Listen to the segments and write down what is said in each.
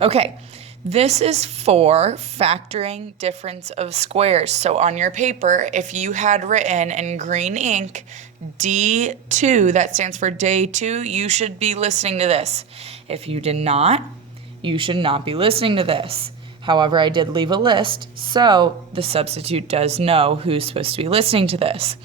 Okay, this is for factoring difference of squares. So on your paper, if you had written in green ink D2, that stands for day 2, you should be listening to this. If you did not, you should not be listening to this. However, I did leave a list, so the substitute does know who's supposed to be listening to this.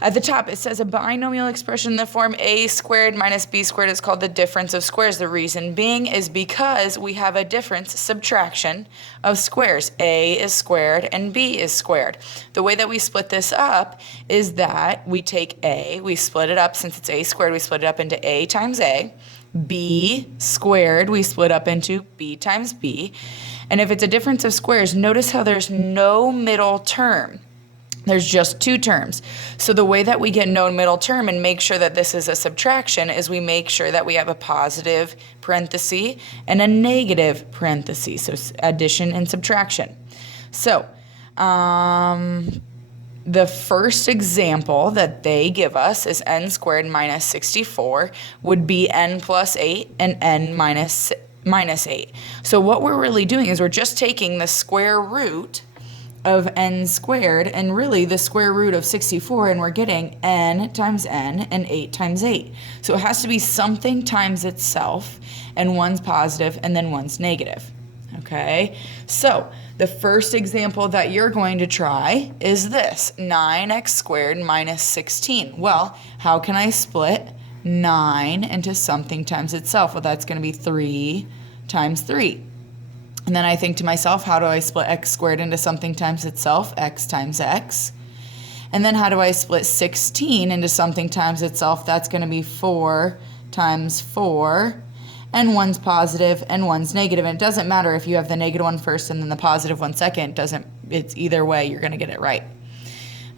At the top, it says a binomial expression in the form a squared minus b squared is called the difference of squares. The reason being is because we have a difference subtraction of squares. A is squared and b is squared. The way that we split this up is that we take a, we split it up, since it's a squared, we split it up into a times a. B squared, we split up into b times b. And if it's a difference of squares, notice how there's no middle term. There's just two terms. So the way that we get no middle term and make sure that this is a subtraction is we make sure that we have a positive parenthesis and a negative parenthesis. So addition and subtraction. So the first example that they give us is n squared minus 64 would be n plus 8 and n minus 8. So what we're really doing is we're just taking the square root of n squared and really the square root of 64, and we're getting n times n and 8 times 8. So it has to be something times itself, and one's positive and then one's negative. Okay, so the first example that you're going to try is this, 9x squared minus 16. Well, how can I split 9 into something times itself? Well, that's going to be 3 times 3. And then I think to myself, how do I split x squared into something times itself? X times x. And then how do I split 16 into something times itself? That's going to be 4 times 4. And one's positive and one's negative. And it doesn't matter if you have the negative one first and then the positive one second. It's either way, you're going to get it right.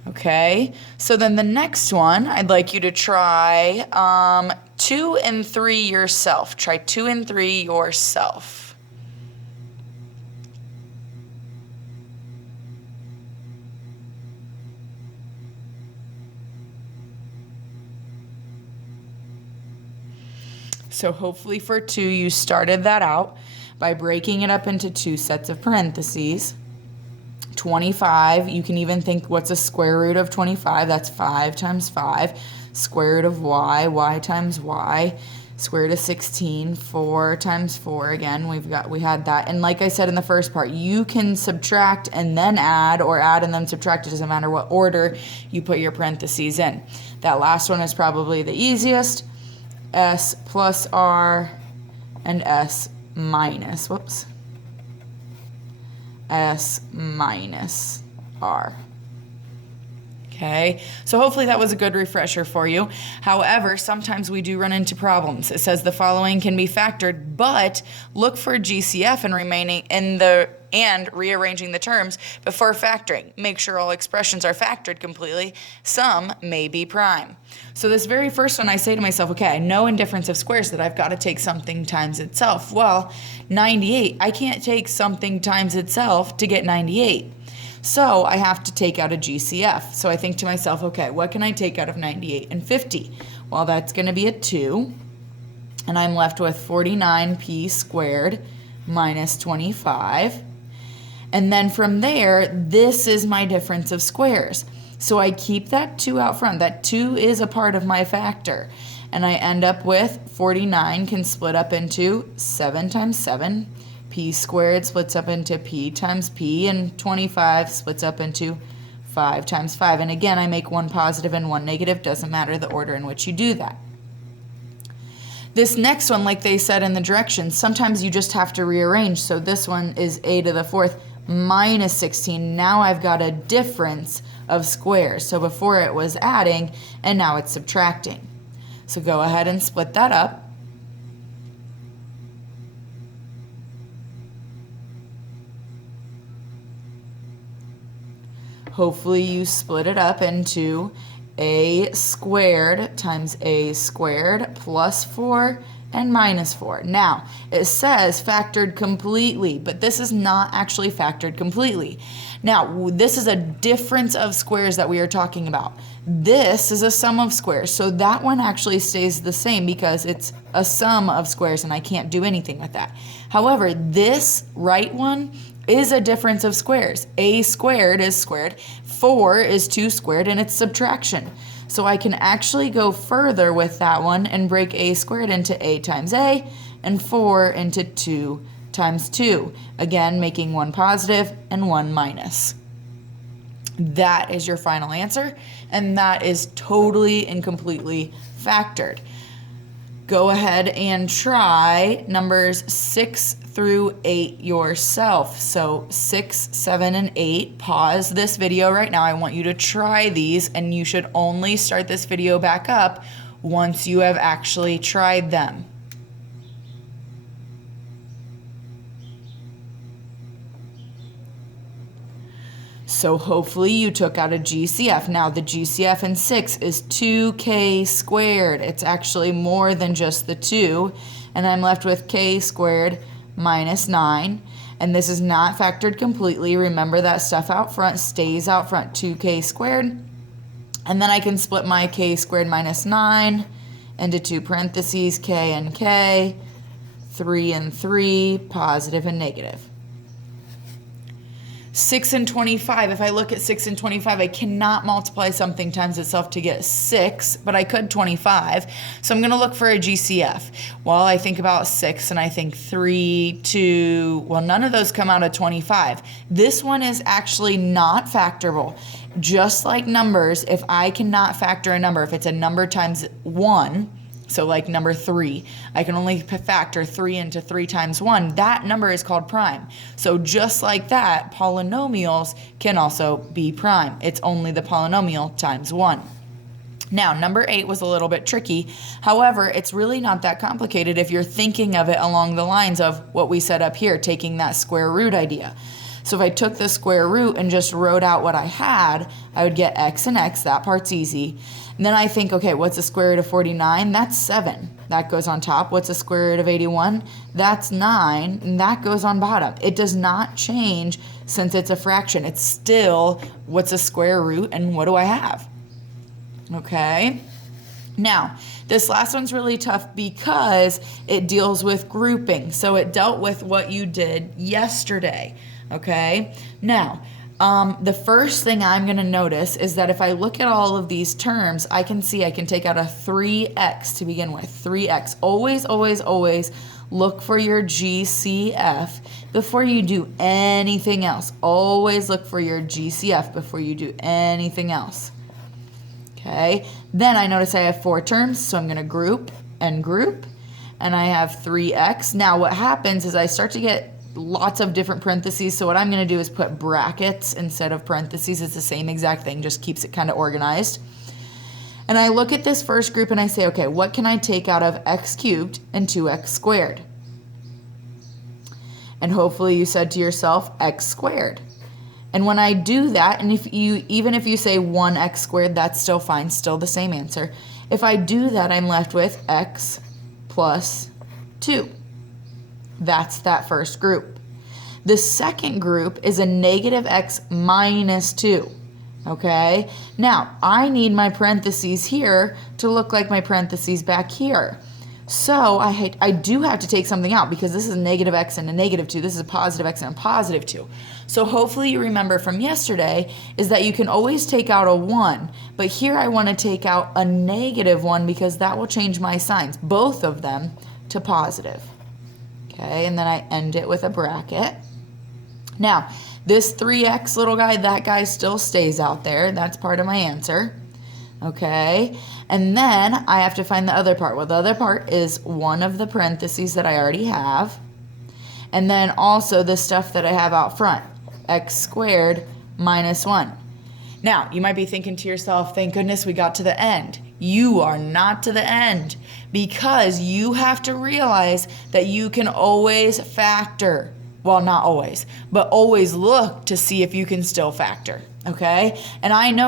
Okay, so then the next one, I'd like you to try 2 and 3 yourself. Try 2 and 3 yourself. So hopefully for 2, you started that out by breaking it up into 2 sets of parentheses. 25, you can even think, what's a square root of 25? That's 5 times 5. Square root of y, y times y. Square root of 16, 4 times 4. Again, we had that. And like I said in the first part, you can subtract and then add, or add and then subtract. It doesn't matter what order you put your parentheses in. That last one is probably the easiest. S plus R and S minus, S minus R. Okay, so hopefully that was a good refresher for you. However, sometimes we do run into problems. It says the following can be factored, but look for GCF and rearranging the terms before factoring. Make sure all expressions are factored completely. Some may be prime. So this very first one, I say to myself, okay, I know in difference of squares that I've got to take something times itself. Well, 98, I can't take something times itself to get 98. So I have to take out a GCF. So I think to myself, okay, what can I take out of 98 and 50? Well, that's going to be a 2. And I'm left with 49p squared minus 25. And then from there, this is my difference of squares. So I keep that 2 out front. That 2 is a part of my factor. And I end up with 49 can split up into 7 times 7. P squared splits up into p times p, and 25 splits up into 5 times 5. And again, I make one positive and one negative. Doesn't matter the order in which you do that. This next one, like they said in the directions, sometimes you just have to rearrange. So this one is a to the 4th minus 16. Now I've got a difference of squares. So before it was adding, and now it's subtracting. So go ahead and split that up. Hopefully you split it up into a squared times a squared plus 4 and minus 4. Now, it says factored completely, but this is not actually factored completely. Now, this is a difference of squares that we are talking about. This is a sum of squares, so that one actually stays the same because it's a sum of squares and I can't do anything with that. However, this right one is a difference of squares. A squared is squared, 4 is 2 squared, and it's subtraction. So I can actually go further with that one and break a squared into a times a and 4 into 2 times 2. Again, making one positive and one minus. That is your final answer, and that is totally and completely factored. Go ahead and try numbers 6 through 8 yourself. So 6, 7, and 8. Pause this video right now. I want you to try these, and you should only start this video back up once you have actually tried them. So hopefully you took out a GCF. Now the GCF in 6 is 2k squared. It's actually more than just the 2. And I'm left with k squared minus 9. And this is not factored completely. Remember that stuff out front stays out front, 2k squared. And then I can split my k squared minus 9 into 2 parentheses, k and k, 3 and 3, positive and negative. 6 and 25, if I look at 6 and 25, I cannot multiply something times itself to get 6, but I could 25. So I'm going to look for a GCF. Well, I think about 6 and I think 3, 2, well, none of those come out of 25. This one is actually not factorable. Just like numbers, if I cannot factor a number, if it's a number times 1, so like number 3, I can only factor 3 into 3 times 1. That number is called prime. So just like that, polynomials can also be prime. It's only the polynomial times 1. Now, number 8 was a little bit tricky. However, it's really not that complicated if you're thinking of it along the lines of what we set up here, taking that square root idea. So if I took the square root and just wrote out what I had, I would get x and x. That part's easy. And then I think, okay, what's the square root of 49? That's 7. That goes on top. What's the square root of 81? That's 9, and that goes on bottom. It does not change since it's a fraction. It's still what's the square root and what do I have? Okay. Now, this last one's really tough because it deals with grouping. So it dealt with what you did yesterday. Okay. Now, the first thing I'm going to notice is that if I look at all of these terms, I can see I can take out a 3x to begin with. 3x. Always, always, always look for your GCF before you do anything else. Always look for your GCF before you do anything else. Okay. Then I notice I have 4 terms, so I'm going to group, and I have 3x. Now what happens is I start to get lots of different parentheses, so what I'm going to do is put brackets instead of parentheses. It's the same exact thing, just keeps it kind of organized. And I look at this first group and I say, okay, what can I take out of x cubed and 2x squared? And hopefully you said to yourself, x squared. And when I do that, and even if you say 1x squared, that's still fine, still the same answer. If I do that, I'm left with x plus 2. That's that first group. The second group is a negative x minus 2. Okay? Now, I need my parentheses here to look like my parentheses back here. So I do have to take something out because this is a negative x and a negative 2. This is a positive x and a positive 2. So hopefully you remember from yesterday is that you can always take out a 1. But here I want to take out a negative 1 because that will change my signs, both of them, to positive. Okay, and then I end it with a bracket. Now, this 3x little guy, that guy still stays out there. That's part of my answer. Okay, and then I have to find the other part. Well, the other part is one of the parentheses that I already have. And then also the stuff that I have out front, x squared minus 1. Now, you might be thinking to yourself, thank goodness we got to the end. You are not to the end because you have to realize that you can always factor. Well, not always, but always look to see if you can still factor, okay? And I know